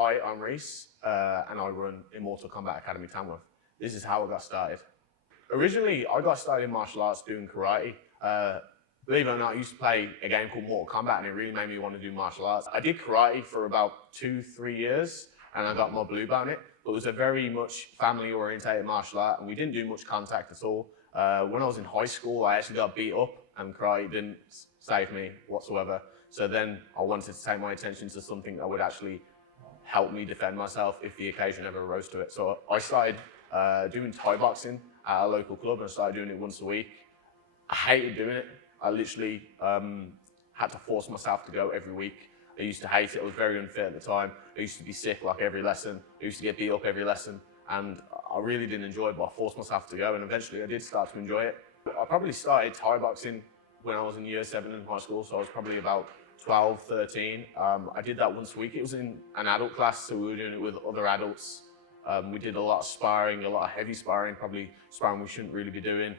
Hi, I'm Reese, and I run Immortal MMA Academy Tamworth. This is how I got started. Originally, I got started in martial arts doing karate. Believe it or not, I used to play a game called Mortal Kombat, and it really made me want to do martial arts. I did karate for about 2-3 years, and I got my blue belt in it. But it was a very much family-orientated martial art, and we didn't do much contact at all. When I was in high school, I actually got beat up, and karate didn't save me whatsoever. So then I wanted to take my attention to something that would actually help me defend myself if the occasion ever arose to it. So I started doing Thai boxing at a local club, and I started doing it once a week. I hated doing it. I literally had to force myself to go every week. I used to hate it. I was very unfit at the time. I used to be sick like every lesson. I used to get beat up every lesson, and I really didn't enjoy it, but I forced myself to go, and eventually I did start to enjoy it. I probably started Thai boxing when I was in year 7 in high school, so I was probably about 12, 13. I did that once a week. It was in an adult class, so we were doing it with other adults. We did a lot of sparring, a lot of heavy sparring, probably sparring we shouldn't really be doing.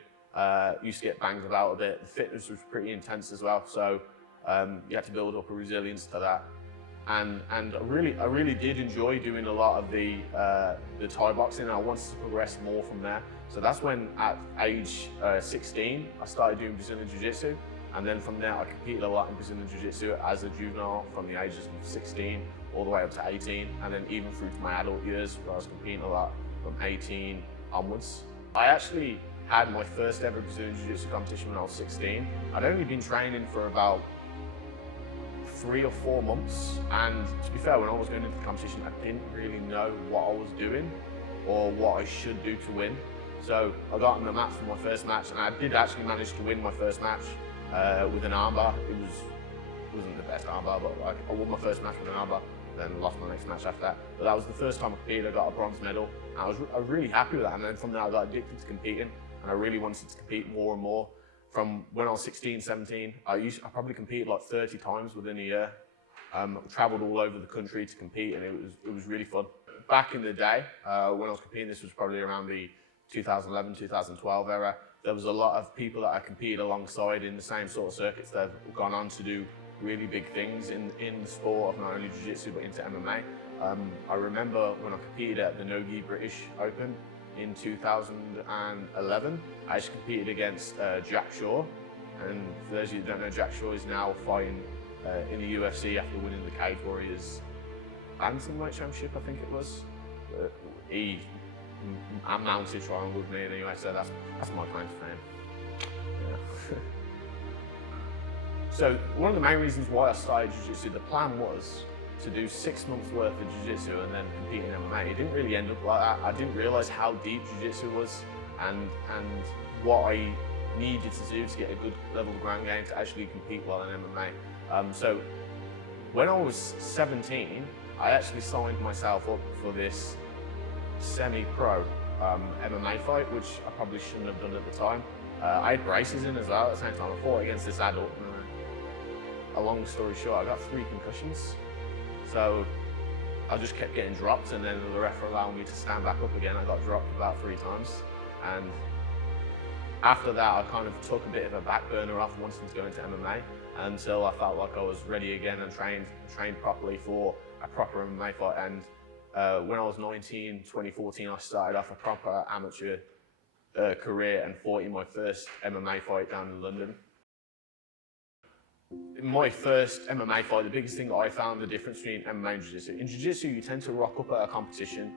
Used to get banged about a bit. The fitness was pretty intense as well, so you had to build up a resilience to that. And I really did enjoy doing a lot of the Thai boxing, and I wanted to progress more from there. So that's when, at age 16, I started doing Brazilian Jiu-Jitsu. And then from there, I competed a lot in Brazilian Jiu-Jitsu as a juvenile from the ages of 16 all the way up to 18. And then even through to my adult years, where I was competing a lot from 18 onwards. I actually had my first ever Brazilian Jiu-Jitsu competition when I was 16. I'd only been training for about 3 or 4 months. And to be fair, when I was going into the competition, I didn't really know what I was doing or what I should do to win. So I got on the mat for my first match, and I did actually manage to win my first match with an armbar. Wasn't the best armbar, but like, I won my first match with an armbar, then lost my next match after that. But that was the first time I competed. I got a bronze medal, and I was really happy with that. And then from there, I got addicted to competing, and I really wanted to compete more and more. From when I was 16, 17, I probably competed like 30 times within a year. Traveled all over the country to compete, and it was really fun. Back in the day, when I was competing, this was probably around the 2011, 2012 era. There was a lot of people that I competed alongside in the same sort of circuits that have gone on to do really big things in the sport of not only Jiu-Jitsu but into MMA. I remember when I competed at the Nogi British Open in 2011, I actually competed against Jack Shaw. And for those of you who don't know, Jack Shaw is now fighting in the UFC after winning the Cage Warriors Bantamweight Championship, I think it was. He mounted trying with me anyway, so that's my claim to fame. Yeah. So one of the main reasons why I started Jiu-Jitsu, the plan was to do 6 months worth of Jiu-Jitsu and then compete in MMA. It didn't really end up like that. I didn't realise how deep Jiu-Jitsu was and what I needed to do to get a good level of ground game to actually compete well in MMA. So when I was 17, I actually signed myself up for this semi-pro MMA fight, which I probably shouldn't have done at the time. I had braces in as well at the same time. I fought against this adult. A long story short, I got 3 concussions. So I just kept getting dropped, and then the ref allowed me to stand back up again. I got dropped about 3 times. And after that, I kind of took a bit of a back burner off wanting to go into MMA until I felt like I was ready again and trained properly for a proper MMA fight. And when I was 19, 2014, I started off a proper amateur career and fought in my first MMA fight down in London. In my first MMA fight, the biggest thing I found the difference between MMA and Jiu-Jitsu. In Jiu-Jitsu, you tend to rock up at a competition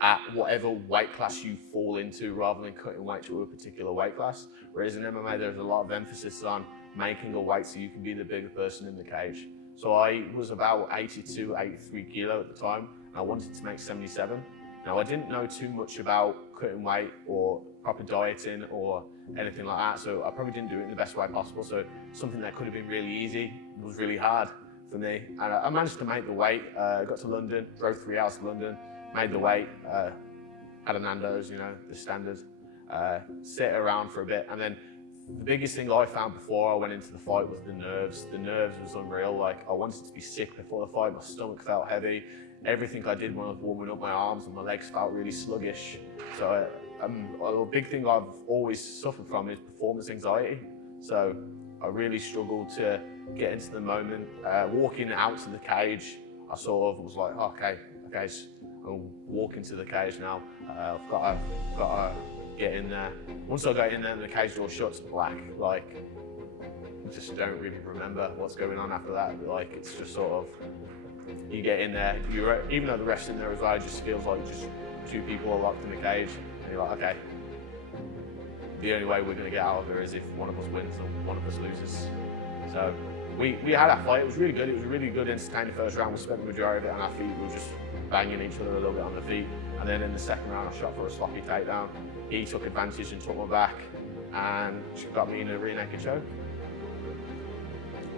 at whatever weight class you fall into rather than cutting weight to a particular weight class. Whereas in MMA, there's a lot of emphasis on making a weight so you can be the bigger person in the cage. So I was about 82, 83 kilo at the time, and I wanted to make 77. Now, I didn't know too much about cutting weight or proper dieting or anything like that, so I probably didn't do it in the best way possible. So something that could have been really easy was really hard for me. And I managed to make the weight. Got to London, drove 3 hours to London, made the weight, had a Nando's, you know, the standard, sit around for a bit. And then the biggest thing I found before I went into the fight was the nerves. The nerves was unreal. Like, I wanted to be sick before the fight. My stomach felt heavy. Everything I did when I was warming up, my arms and my legs felt really sluggish. So a big thing I've always suffered from is performance anxiety. So I really struggled to get into the moment. Walking out to the cage, I sort of was like, okay, okay, I'll walk into the cage now. I've got to get in there. Once I go in there and the cage door shuts, black. Like, I just don't really remember what's going on after that. Like, it's just sort of, you get in there, even though the ref's in there as well, it just feels like just two people are locked in the cage, and you're like, okay, the only way we're going to get out of here is if one of us wins or one of us loses. So we had that fight. It was really good. It was a really good, entertaining first round. We spent the majority of it on our feet. We were just banging each other a little bit on the feet. And then in the second round, I shot for a sloppy takedown. He took advantage and took my back and got me in a rear naked choke.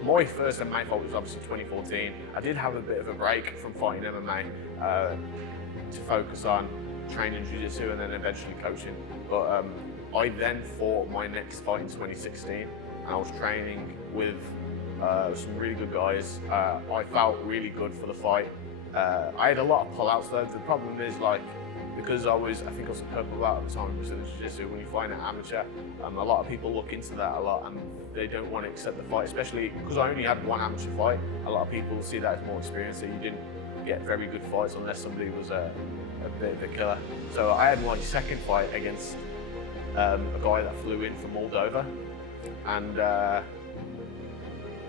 My first MMA fight was obviously 2014. I did have a bit of a break from fighting MMA to focus on training jiu-jitsu and then eventually coaching. But I then fought my next fight in 2016, and I was training with some really good guys. I felt really good for the fight. I had a lot of pullouts though. The problem is, like, because I think I was a purple belt at the time, Brazilian Jiu-Jitsu, when you find an amateur, a lot of people look into that a lot and they don't want to accept the fight, especially because I only had one amateur fight. A lot of people see that as more experience, that you didn't get very good fights unless somebody was a bit of a killer. So I had my second fight against a guy that flew in from Moldova, and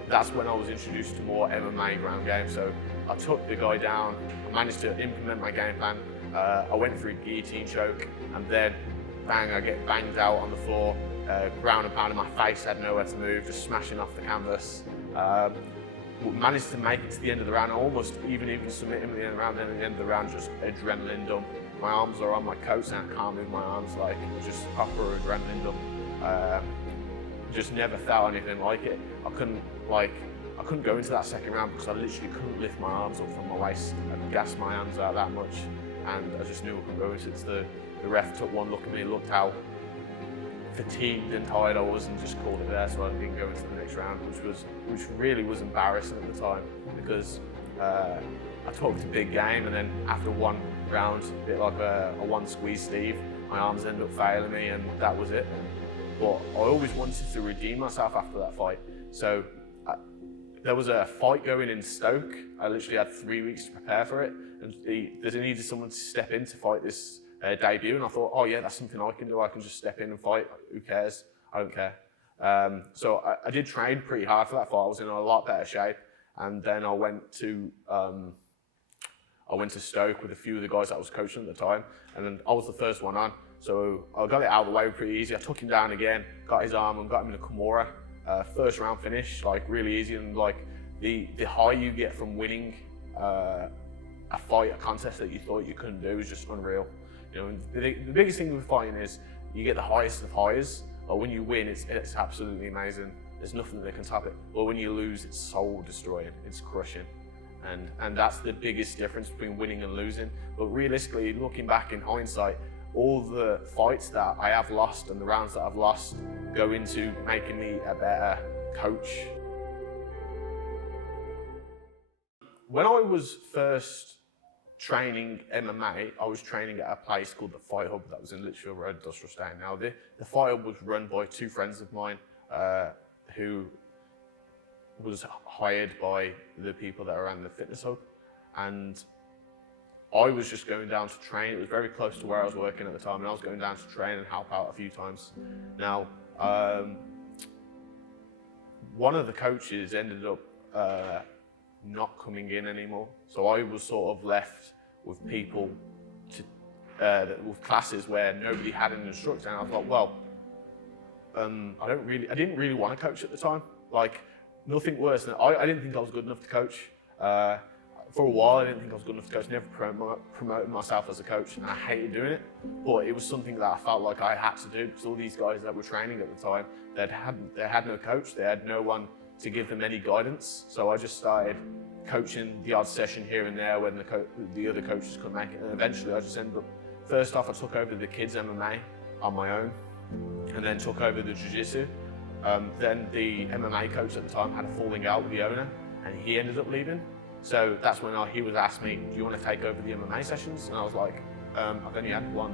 that's when I was introduced to more MMA ground game. So I took the guy down, I managed to implement my game plan. I went for a guillotine choke, and then bang, I get banged out on the floor, ground and pound in my face, had nowhere to move, just smashing off the canvas. Managed to make it to the end of the round, almost even submit him at the end of the round, then at the end of the round, just adrenaline dump. My arms are on my coats and I can't move my arms, like, just proper adrenaline dump. Just never felt anything like it. I couldn't go into that second round because I literally couldn't lift my arms up from my waist and gas my hands out that much. And I just knew I couldn't go into it. The ref took one look at me, looked how fatigued and tired I was, and just called it there, so I didn't go into the next round, which really was embarrassing at the time, because I talked a big game, and then after one round, a bit like a one squeeze Steve, my arms ended up failing me, and that was it. But I always wanted to redeem myself after that fight. So there was a fight going in Stoke. I literally had 3 weeks to prepare for it, and they needed someone to step in to fight this debut, and I thought, oh yeah, that's something I can do. I can just step in and fight. Who cares? I don't care. So I did train pretty hard for that fight. I was in a lot better shape, and then I went to Stoke with a few of the guys that I was coaching at the time, and then I was the first one on. So I got it out of the way pretty easy. I took him down again, got his arm, and got him in a Kimura. First round finish, like, really easy, and like the high you get from winning a fight, a contest that you thought you couldn't do, is just unreal. You know, the biggest thing with fighting is you get the highest of highs, but when you win, it's absolutely amazing. There's nothing that can top it. But when you lose, it's soul destroying, it's crushing. And that's the biggest difference between winning and losing. But realistically, looking back in hindsight, all the fights that I have lost and the rounds that I've lost go into making me a better coach. When I was first training MMA, I was training at a place called the Fight Hub that was in Litchfield Road, Industrial Estate. Now, the Fight Hub was run by two friends of mine who was hired by the people that ran the fitness hub, and I was just going down to train. It was very close to where I was working at the time, and I was going down to train and help out a few times. Now, one of the coaches ended up not coming in anymore, so I was sort of left with people with classes where nobody had an instructor, and I was like, well, I didn't really want to coach at the time. Like, nothing worse than I didn't think I was good enough to coach. For a while, I didn't think I was good enough to coach. Never promoted myself as a coach, and I hated doing it. But it was something that I felt like I had to do, because all these guys that were training at the time, they had no coach. They had no one to give them any guidance. So I just started coaching the odd session here and there when the other coaches couldn't make it. And eventually, I just ended up. First off, I took over the kids MMA on my own, and then took over the jiu-jitsu. Then the MMA coach at the time had a falling out with the owner, and he ended up leaving. So that's when he was asked me, do you want to take over the MMA sessions? And I was like, I've only had one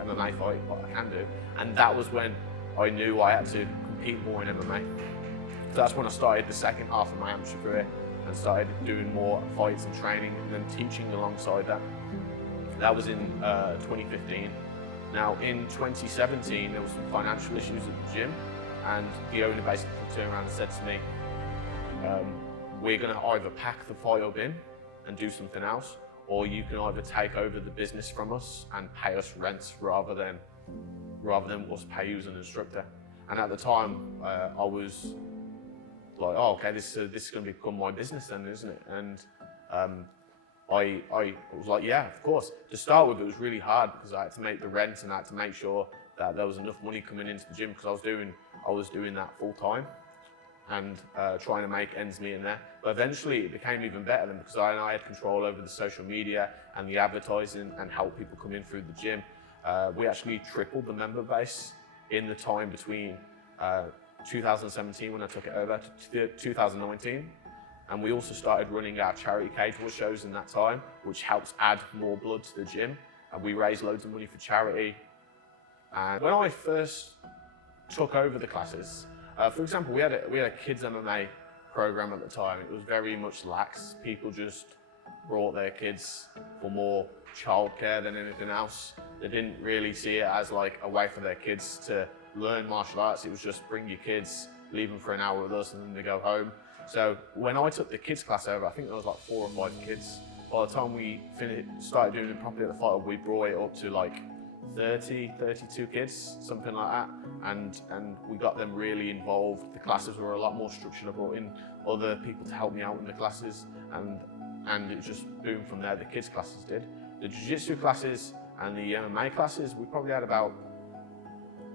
MMA fight, but I can do. And that was when I knew I had to compete more in MMA. So that's when I started the second half of my amateur career. and started doing more fights and training and then teaching alongside that. That was in 2015. Now in 2017, there was some financial issues at the gym, and the owner basically turned around and said to me, we're going to either pack the fight up in and do something else, or you can either take over the business from us and pay us rents rather than us pay you as an instructor. And at the time, I was like, oh, okay, this is going to become my business then, isn't it? And I was like, yeah, of course. To start with, it was really hard because I had to make the rent and I had to make sure that there was enough money coming into the gym because I was doing that full time and trying to make ends meet in there. But eventually it became even better then because I had control over the social media and the advertising and help people come in through the gym. We actually tripled the member base in the time between 2017 when I took it over to 2019. And we also started running our charity cage war shows in that time, which helps add more blood to the gym. And we raised loads of money for charity. And when I first took over the classes, for example, we had a kids MMA program at the time. It was very much lax. People just brought their kids for more childcare than anything else. They didn't really see it as like a way for their kids to learn martial arts. It was just bring your kids, leave them for an hour with us, and then they go home. So when I took the kids class over, I think there was like 4 or 5 kids. By the time we started doing it properly at the fight, we brought it up to like 30, 32 kids, something like that. And we got them really involved. The classes were a lot more structured. I brought in other people to help me out in the classes, and it just boomed from there. The kids classes did. The jiu-jitsu classes and the MMA classes, we probably had about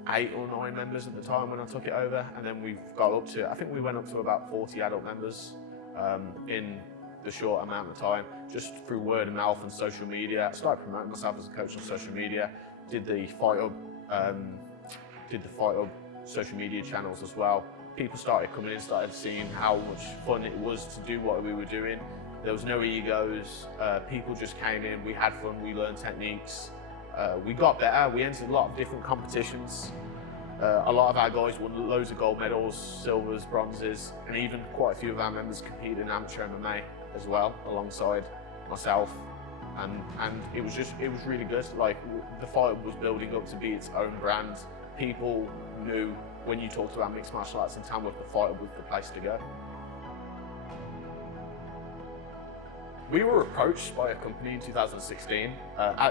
8 or 9 members at the time when I took it over, and then we've got up to, I think we went up to about 40 adult members in the short amount of time, just through word of mouth and social media. I started promoting myself as a coach on social media, did the Fight Hub social media channels as well. People started coming in, started seeing how much fun it was to do what we were doing. There was no egos, people just came in, we had fun, we learned techniques. We got better, we entered a lot of different competitions. A lot of our guys won loads of gold medals, silvers, bronzes, and even quite a few of our members competed in amateur MMA as well, alongside myself. And it was really good. Like, the fight was building up to be its own brand. People knew when you talked about mixed martial arts in Tamworth, the fight was the place to go. We were approached by a company in 2016.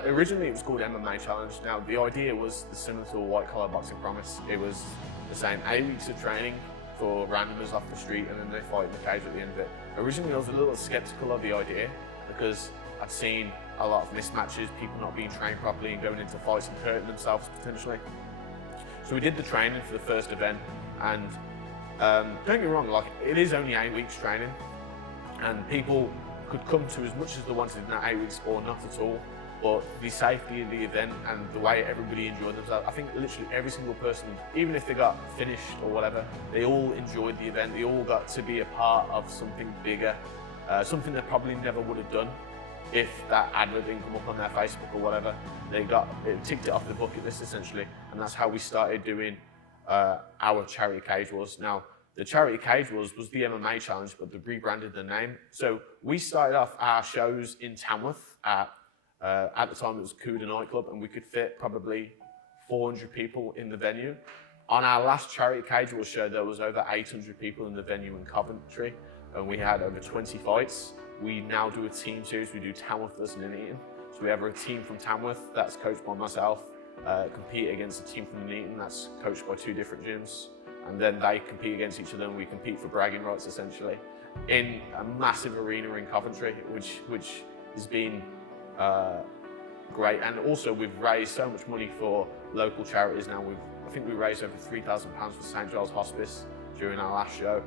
Originally it was called MMA Challenge. Now the idea was similar to a white collar boxing promise. It was the same, 8 weeks of training for randomers off the street and then they fight in the cage at the end of it. Originally I was a little skeptical of the idea because I'd seen a lot of mismatches, people not being trained properly and going into fights and hurting themselves potentially. So we did the training for the first event, and don't get me wrong, like, it is only 8 weeks training and people could come to as much as they wanted in that 8 weeks or not at all. But the safety of the event and the way everybody enjoyed themselves, I think literally every single person, even if they got finished or whatever, they all enjoyed the event. They all got to be a part of something bigger, something they probably never would have done if that advert didn't come up on their Facebook or whatever. It ticked it off the bucket list essentially, and that's how we started doing our charity cage wars. Now, the charity cage was the MMA Challenge, but they rebranded the name. So we started off our shows in Tamworth at the time it was Cuda nightclub, and we could fit probably 400 people in the venue. On our last charity cage war show, there was over 800 people in the venue in Coventry, and we had over 20 fights. We now do a team series. We do Tamworth versus Nuneaton. So we have a team from Tamworth that's coached by myself, compete against a team from Nuneaton that's coached by 2 different gyms. And then they compete against each other and we compete for bragging rights essentially in a massive arena in Coventry, which has been great. And also we've raised so much money for local charities now. I think we raised over £3,000 for St Giles Hospice during our last show,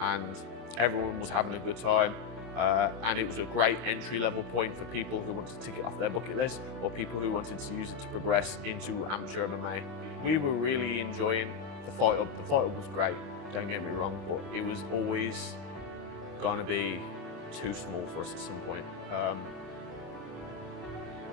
and everyone was having a good time. And it was a great entry-level point for people who wanted to tick it off their bucket list or people who wanted to use it to progress into amateur MMA. We were really enjoying the fight up. The fight up was great, don't get me wrong, but it was always going to be too small for us at some point.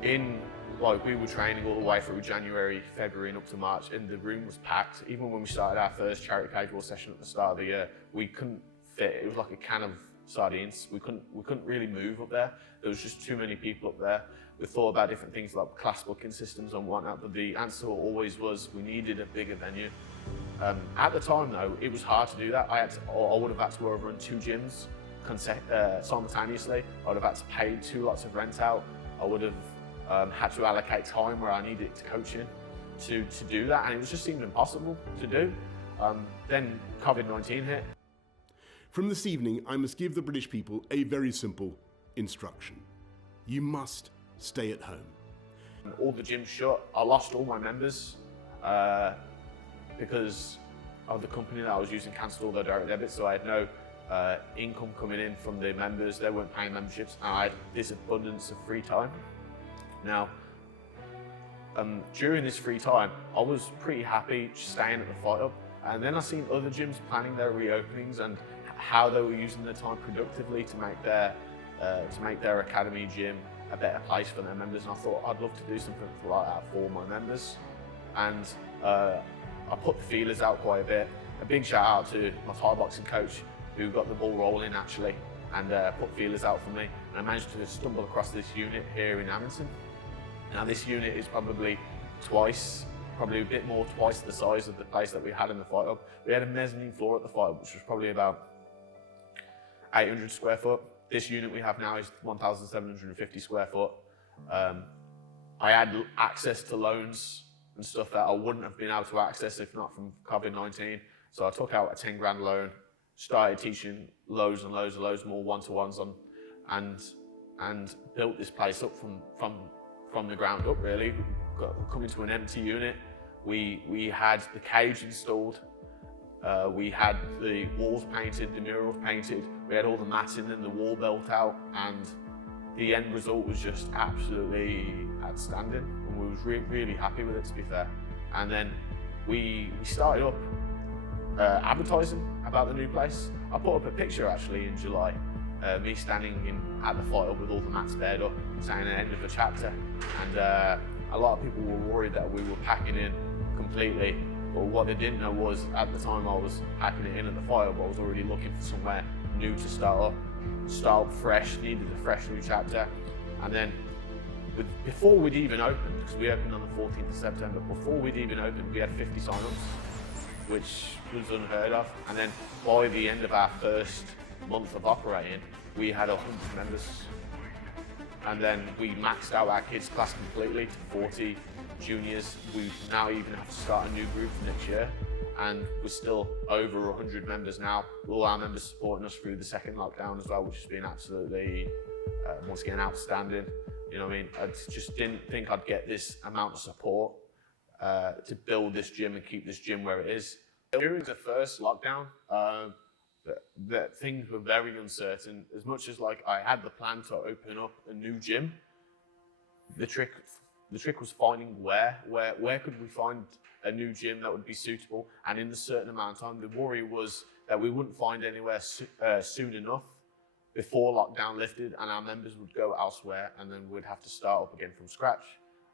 We were training all the way through January, February and up to March, and the room was packed. Even when we started our first charity cage war session at the start of the year, we couldn't fit. It was like a can of sardines. We couldn't really move up there. There was just too many people up there. We thought about different things like class booking systems and whatnot, but the answer always was we needed a bigger venue. At the time though, it was hard to do that. I would have had to overrun 2 gyms simultaneously. I would have had to pay 2 lots of rent out. I would have had to allocate time where I needed to coach in to do that, and it was just seemed impossible to do. Then COVID-19 hit. From this evening, I must give the British people a very simple instruction. You must stay at home. All the gyms shut. I lost all my members because of the company that I was using cancelled all their direct debits, so I had no income coming in from the members. They weren't paying memberships, and I had this abundance of free time. Now, during this free time, I was pretty happy just staying at the Fight Hub, and then I seen other gyms planning their reopenings and how they were using their time productively to make their academy gym a better place for their members, and I thought I'd love to do something like that for my members. And I put the feelers out quite a bit. A big shout out to my Thai boxing coach who got the ball rolling actually and put feelers out for me, and I managed to stumble across this unit here in Amundsen. Now this unit is probably a bit more twice the size of the place that we had in the Fight Hub. We had a mezzanine floor at the Fight Hub, which was probably about 800 square foot. This unit we have now is 1,750 square foot. I had access to loans and stuff that I wouldn't have been able to access if not from COVID-19. So I took out a 10 grand loan, started teaching loads and loads more one-to-ones on, and built this place up from the ground up really. Coming to an empty unit. We had the cage installed. We had the walls painted, the murals painted, we had all the matting and the wall built out, and the end result was just absolutely outstanding, and we was really happy with it, to be fair. And then we started up advertising about the new place. I put up a picture actually in July, me standing at the Fight Hub with all the mats bared up, saying the end of a chapter, and a lot of people were worried that we were packing in completely. But what they didn't know was, at the time I was packing it in at the Fight Hub, I was already looking for somewhere new to start up fresh, needed a fresh new chapter. And then before we'd even opened, because we opened on the 14th of September, before we'd even opened, we had 50 sign-ups, which was unheard of. And then by the end of our first month of operating, we had 100 members. And then we maxed out our kids class completely to 40 juniors. We now even have to start a new group for next year, and we're still over 100 members now. All our members supporting us through the second lockdown as well, which has been absolutely, once again, outstanding. You know what I mean? I just didn't think I'd get this amount of support to build this gym and keep this gym where it is. During the first lockdown, that things were very uncertain. As much as like I had the plan to open up a new gym, the trick was finding where could we find a new gym that would be suitable, and in a certain amount of time. The worry was that we wouldn't find anywhere soon enough before lockdown lifted, and our members would go elsewhere, and then we'd have to start up again from scratch.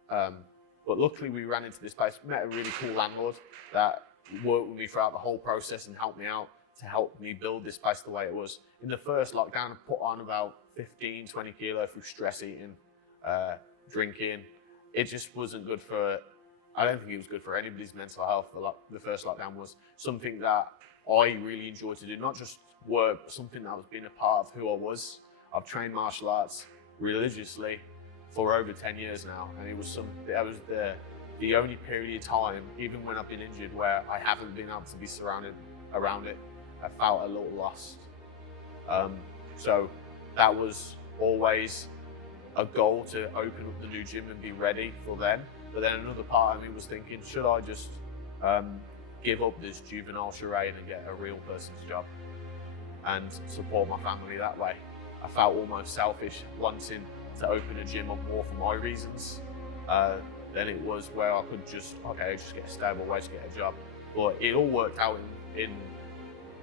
But luckily we ran into this place, met a really cool landlord that worked with me throughout the whole process and helped me out to help me build this place the way it was. In the first lockdown, I put on about 15, 20 kilo through stress eating, drinking. It just wasn't good for, I don't think it was good for anybody's mental health. The first lockdown was something that I really enjoyed to do, not just work, but something that was being a part of who I was. I've trained martial arts religiously for over 10 years now, and it was that was the only period of time, even when I've been injured, where I haven't been able to be surrounded around it. I felt a little lost. So that was always a goal, to open up the new gym and be ready for them. But then another part of me was thinking, should I just give up this juvenile charade and get a real person's job and support my family that way? I felt almost selfish wanting to open a gym up more for my reasons than it was where I could just get a stable wage, get a job. But it all worked out in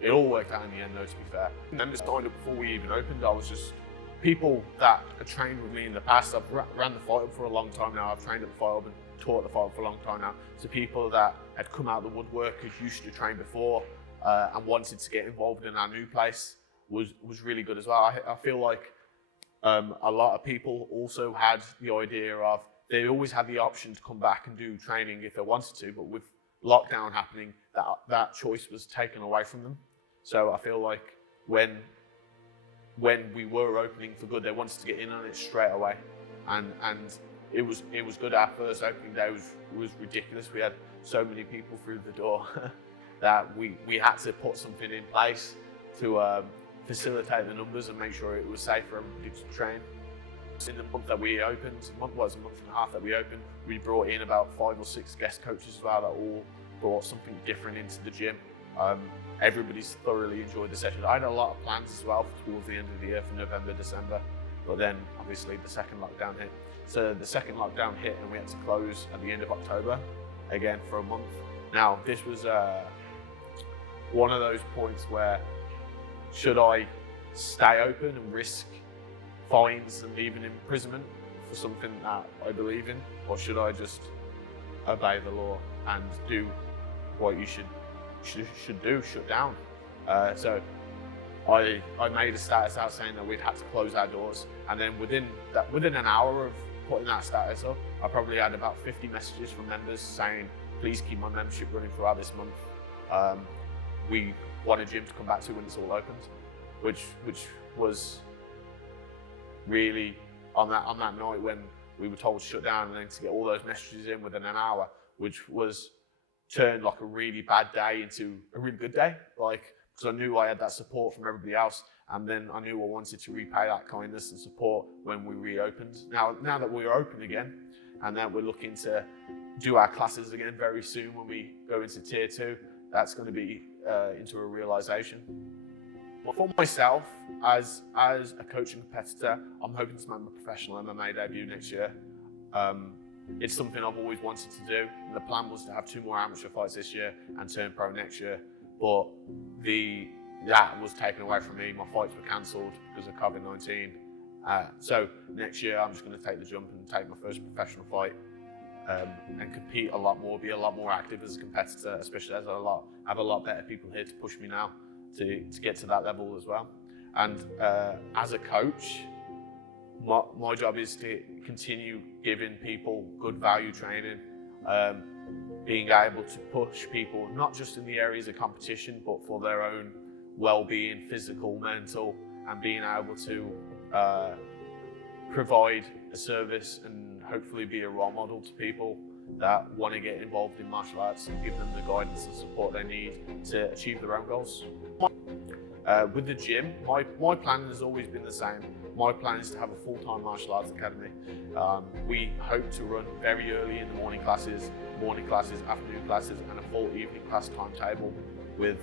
the end though, to be fair. And then just signed up before we even opened. I was just, people that had trained with me in the past, I've ran the Fight Hub for a long time now. I've trained at the Fight Hub and taught at the Fight Hub for a long time now. So people that had come out of the woodwork, who used to train before and wanted to get involved in our new place, was really good as well. I feel like a lot of people also had the idea of they always had the option to come back and do training if they wanted to, but with lockdown happening, that choice was taken away from them. So I feel like when we were opening for good, they wanted to get in on it straight away, and it was good. Our first opening day was ridiculous. We had so many people through the door that we had to put something in place to facilitate the numbers and make sure it was safe for everybody to train. In the month that we opened, a month and a half that we opened, we brought in about 5 or 6 guest coaches as well that all brought something different into the gym. Everybody's thoroughly enjoyed the session. I had a lot of plans as well towards the end of the year for November, December, but then obviously the second lockdown hit. So the second lockdown hit and we had to close at the end of October, again for a month. Now this was one of those points where, should I stay open and risk fines and even imprisonment for something that I believe in, or should I just obey the law and do what you should do, shut down? So I made a status out saying that we'd had to close our doors, and then within an hour of putting that status up, I probably had about 50 messages from members saying, please keep my membership running throughout this month. We want a gym to come back to when it's all opened, which was really on that night when we were told to shut down, and then to get all those messages in within an hour, which was turned like a really bad day into a really good day, like, because I knew I had that support from everybody else, and then I knew I wanted to repay that kindness and support when we reopened. Now that we're open again, and now we're looking to do our classes again very soon when we go into tier 2, that's going to be into a realization. For myself, as a coach and competitor, I'm hoping to make my professional MMA debut next year. It's something I've always wanted to do. The plan was to have 2 more amateur fights this year and turn pro next year, but that was taken away from me. My fights were cancelled because of COVID-19. So next year I'm just going to take the jump and take my first professional fight and compete a lot more, be a lot more active as a competitor, especially as I have a lot better people here to push me now to get to that level as well. And as a coach, my job is to continue giving people good value training, being able to push people, not just in the areas of competition, but for their own well-being, physical, mental, and being able to provide a service and hopefully be a role model to people that want to get involved in martial arts, and give them the guidance and support they need to achieve their own goals. With the gym, my plan has always been the same. My plan is to have a full-time martial arts academy. We hope to run very early in the morning classes, afternoon classes, and a full evening class timetable with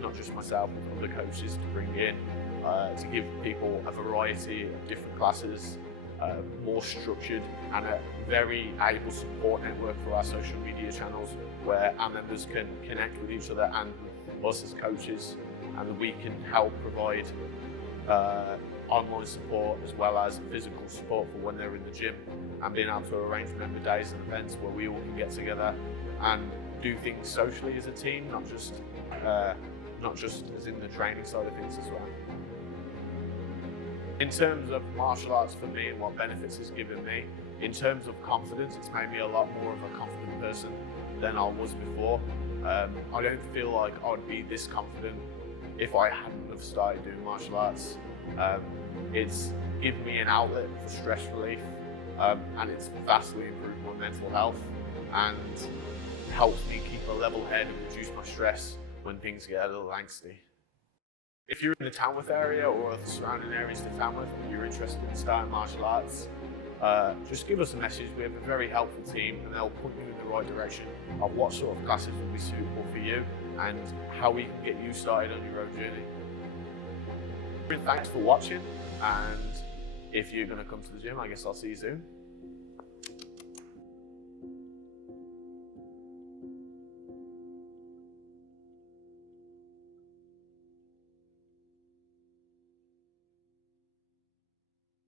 not just myself, but other coaches to bring in to give people a variety of different classes, more structured, and a very able support network for our social media channels where our members can connect with each other and us as coaches, and we can help provide online support as well as physical support for when they're in the gym, and being able to arrange member days and events where we all can get together and do things socially as a team, not just as in the training side of things as well. In terms of martial arts for me and what benefits it's given me, in terms of confidence, it's made me a lot more of a confident person than I was before. I don't feel like I would be this confident if I hadn't have started doing martial arts. It's given me an outlet for stress relief, and it's vastly improved my mental health and helps me keep a level head and reduce my stress when things get a little angsty. If you're in the Tamworth area or the surrounding areas to Tamworth and you're interested in starting martial arts, just give us a message. We have a very helpful team, and they'll point you in the right direction of what sort of classes will be suitable for you and how we can get you started on your own journey. Thanks for watching, and if you're going to come to the gym, I guess I'll see you soon.